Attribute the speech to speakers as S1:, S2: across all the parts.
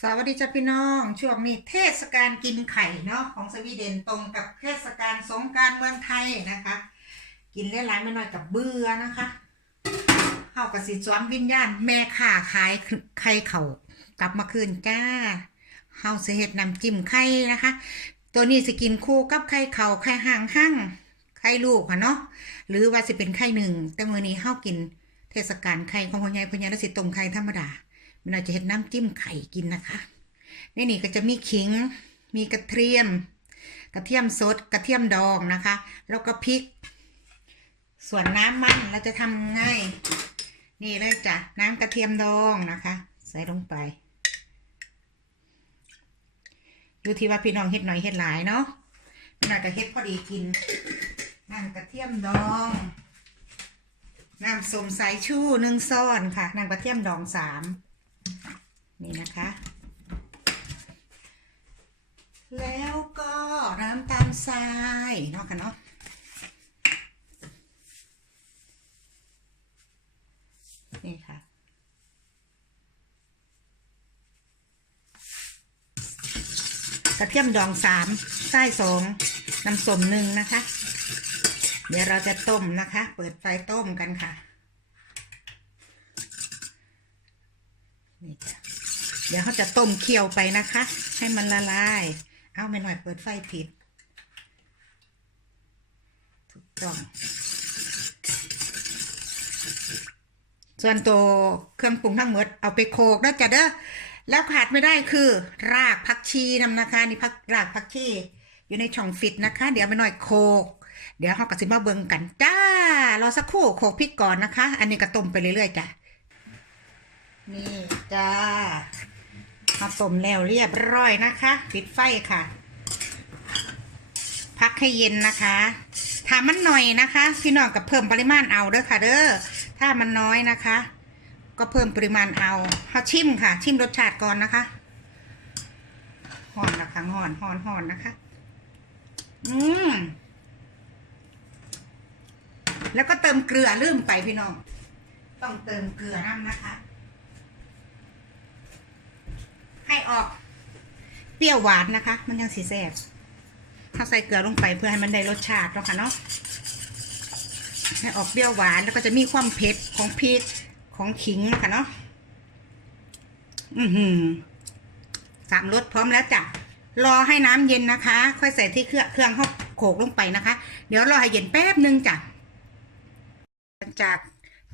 S1: สวัสดีจ้าพี่น้อง ช่วงนี้เทศกาลกินไข่เนาะของสวีเดนตรงกับเทศกาลสงการเมืองไทยนะคะ กินหลายๆไม่น้อยกับเบื่อนะคะเฮากับสิสวมวิญญาณแม่ข่าขายไข่เขากลับมาคืนจ้าเฮาสิเฮ็ดน้ำจิ้มไข่นะคะ ตัวนี้สิกินคู่กับไข่เขาไข่ห่างหั่งไข่ลูกค่ะเนาะหรือว่าสิเป็นไข่หนึ่งแต่เมื้อนี้เฮากินเทศกาลไข่ของพ่อใหญ่พ่อใหญ่แล้วสิต้มไข่ธรรมดา มันเราจะเห็นน้ำจิ้มไข่กินนะคะในนี่ก็จะมีขิง มีกระเทียม กระเทียมสด กระเทียมดองนะคะ แล้วก็พริก ส่วนน้ำมันเราจะทำง่าย นี่เลยจ้ะน้ำกระเทียมดองนะคะ ใส่ลงไป อยู่ที่ว่าพี่น้องเฮ็ดหน่อยเฮ็ดหลายเนาะพี่น้องก็เฮ็ดพอดีกินน้ำกระเทียมดองน้ำสมสายชูหนึ่งซ้อนค่ะน้ำกระเทียมดองสาม นี่นะคะ แล้วก็น้ำตาลทรายเนาะค่ะเนาะนี่ค่ะกระเทียมดองสามไส้สองน้ำส้มหนึ่งนะคะ เดี๋ยวเราจะต้มนะคะ เปิดไฟต้มกันค่ะ นี่จ้ะ เดี๋ยวเขาจะต้มเคี่ยวไปนะคะ ให้มันละลาย เอาไปหน่อยเปิดไฟผิด ถูกต้อง ส่วนตัวเครื่องปรุงทั้งหมดเอาไปโขกแล้วจ้ะเด้อแล้วขาดไม่ได้คือ รากผักชีนำนะคะนี่พักรากผักชีอยู่ในช่องฟิตนะคะ เดี๋ยวไปหน่อยโขกเดี๋ยวเขากระสิมาเบิ่งกันจ้ารอสักครู่โขกพริกก่อนนะคะ อันนี้ก็ต้มไปเรื่อยๆจ้ะนี่จ้า มาต้มแล้วเรียบร้อยนะคะ ปิดไฟค่ะ พักให้เย็นนะคะถ้ามันหน่อยนะคะ พี่น้องกับเพิ่มปริมาณเอาเด้อค่ะเด้อถ้ามันน้อยนะคะ ก็เพิ่มปริมาณเอาเขาชิมค่ะ ชิมรสชาติก่อนนะคะห่อนนะคะห่อนห่อนห่อนนะคะ อืมแล้วก็เติมเกลือลืมไปพี่น้อง ต้องเติมเกลือน้ำนะคะ ให้ออกเปรี้ยวหวานนะคะ มันยังสีแซ่บถ้าใส่เกลือลงไปเพื่อให้มันได้รสชาติเนาะค่ะเนาะให้ออกเปรี้ยวหวานแล้วก็จะมีความเผ็ดของพริกของขิงนะคะเนาะอือหือสามรสพร้อมแล้วจ้ะรอให้น้ำเย็นนะคะ ค่อยใส่ที่เครื่องเครื่องเขาโขลกลงไปนะคะ เดี๋ยวรอให้เย็นแป๊บนึงจ้ะหลังจาก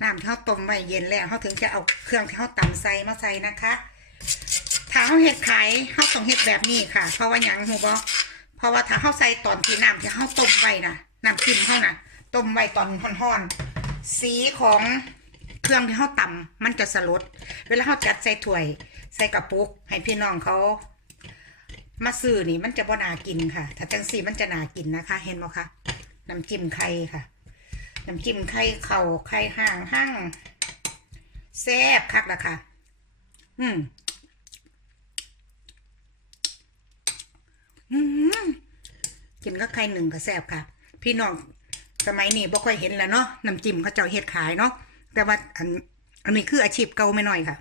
S1: น้ำที่เขาต้มไว้เย็นแล้วเขาถึงจะเอาเครื่องที่เขาตำใส่มาใส่นะคะ ถ้าเขาเห็ดขายเขาต้องเห็ดแบบนี้ค่ะ เพราะว่ายังหูบอเพราะว่าถ้าเขาใส่ตอนที่น้ำที่เขาต้มไว้นะน้ำจิ้มเขานะต้มไว้ตอนห่อนๆสีของเครื่องที่เขาตำมันจะสลด เวลาเขาจัดใส่ถ้วย ใส่กระปุก ให้พี่น้องเขา มาซื้อนี่มันจะบ่นากินค่ะ ถ้าจังสีมันจะนากินนะคะ เห็นไหมคะน้ำจิ้มไข่ค่ะน้ำจิ้มไข่เข่าไข่ห่างห้างแซ่บคักละค่ะ อืม อืม กินก็ไข่หนึ่งก็แซ่บค่ะ พี่น้องสมัยนี้บ่ค่อยเห็นแล้วเนาะน้ำจิ้มเขาเจ้าเฮ็ดขายเนาะแต่ว่าอันอันนี้คืออาชีพเก่าไม่น้อยค่ะ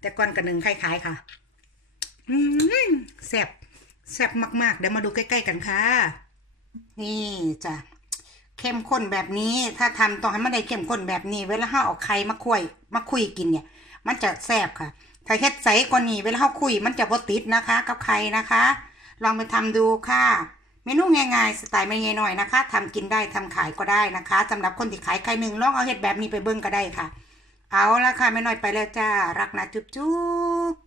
S1: แต่ก่อนกันหนึ่งไข่ขายค่ะแซ่บแซ่บมากๆ เดี๋ยวมาดูใกล้ๆกันค่ะ นี่จ้ะเข้มข้นแบบนี้ ถ้าทำตองให้มันได้เข้มข้นแบบนี้ เวลาเราเอาไข่มาคุยมาคุยกินเนี่ย มันจะแซ่บค่ะ ถ้าเฮ็ดใสกว่านี้เวลาเราคุย มันจะบ่ติดนะคะ กับไข่นะคะ ลองไปทำดูค่ะ เมนูง่ายๆสไตล์ไม่ง่ายหน่อยนะคะทำกินได้ทำขายก็ได้นะคะสำหรับคนที่ขายไข่หนึ่งลองเอาเห็ดแบบนี้ไปเบิ้งก็ได้ค่ะ เอาละค่ะไม่น้อยไปแล้วจ้ารักนะจุ๊บจุ๊บ